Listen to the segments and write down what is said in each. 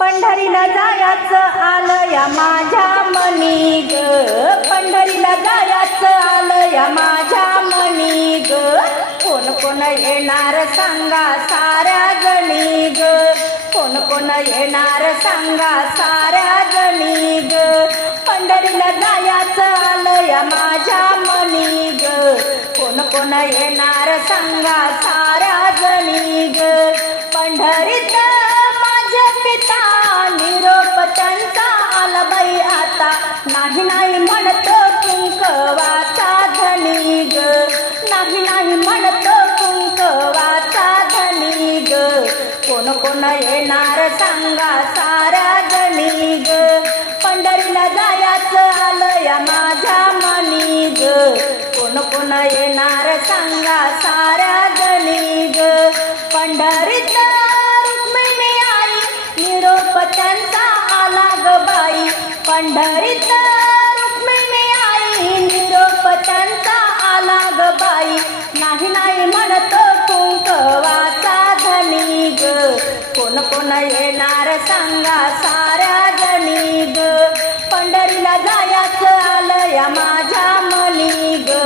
पंढरीला जायचं आलं या माझ्या मनी ग, पंढरीला जायचं आलं या माझ्या मनी ग, कोण कोण येणार सांगा साऱ्या जणी ग, कोण कोण येणार सांगा साऱ्या जणी ग, पंढरीला जायचं आलं या माझ्या मनी ग, कोण कोण येणार सांगा साऱ्या जणी ग, पंढरीत माझे पिता निरोप त्यांचा आला बाई आता, नाही नाही म्हणतो कुंकवाचा धनी ग, नाही नाही म्हणतो कुंकवाचा धनी ग, कोण कोण येणार सांगा साऱ्या जणी ग, पंढरीला जायचं आलं या माझ्या मनी ग, कोण कोण येणार सांगा साऱ्या जणी ग, पंढरीत रुक्मिणी आई निरोप त्यांचा आला ग बाई, पंढरीत रुक्मिणी आई निरोप त्यांचा आला ग बाई, नाही नाही म्हणतो कुंकवाचा धनी ग, कोण कोण येणार सांगा साऱ्या जणी ग, पंढरीला जायचं आलं या माझ्या मनी ग,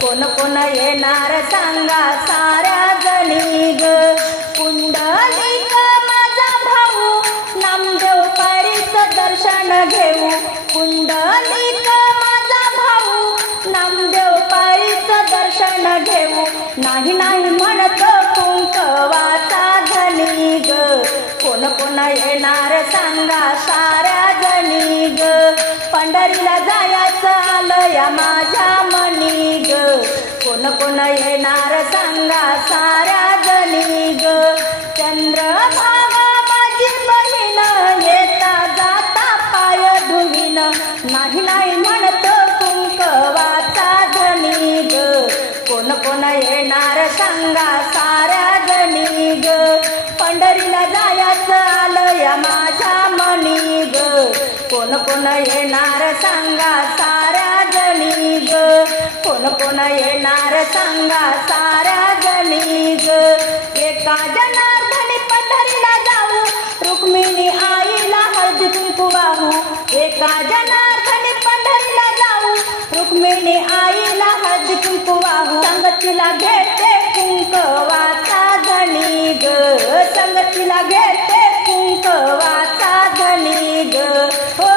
कोण कोण येणार सांगा साऱ्या जणी ग, पुंडलिक माझा भाऊ नामदेव पारीच दर्शन घेऊ, पुंडलिक माझा भाऊ नामदेव पारीच दर्शन घेऊ, नाही नाही म्हणतो कुंकवाचा धनी ग, कोण कोण येणार सांगा साऱ्या जणी ग, पंढरीला जायचं आलं या माझ्या मनी ग, कोण कोण येणार सांगा साऱ्या जणी ग, चंद्रभागा माझी बहीण येता जाता पाय धुवीन, नाही नाही म्हणतो कुंकवाचा धनी ग, कोण कोण येणार सांगा साऱ्या जणी ग, पंढरीला जायचं आलं या माझ्या मनी ग, कोण कोण येणार सांगा साऱ्या जणी ग, कोण कोण येणार सांगा साऱ्या जणी ग, एका जनार्दनी पंढरीला जाऊ रुक्मिणी आईला हळदी कुंकू वाहू, एका जनार्दनी पंढरीला जाऊ रुक्मिणी आईला हळदी कुंकू वाहू, संगतीला घेते कुंकवाचा धनी ग, संगतीला घेते कुंकवाचा धनी ग, हो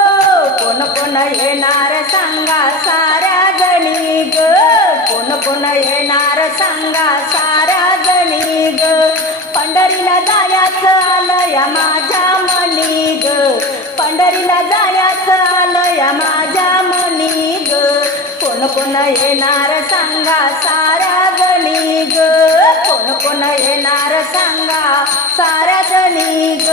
कोण कोण येणार सांगा साऱ्या जणी ग, कोण कोण येणार सांगा साऱ्या जणी ग, पंढरीला जायचं आलं या माझ्या मनी ग, पंढरीला जायचं आलं या माझ्या मनी ग, कोण कोण येणार सांगा साऱ्या जणी ग, कोण कोण येणार सांगा साऱ्या जणी ग.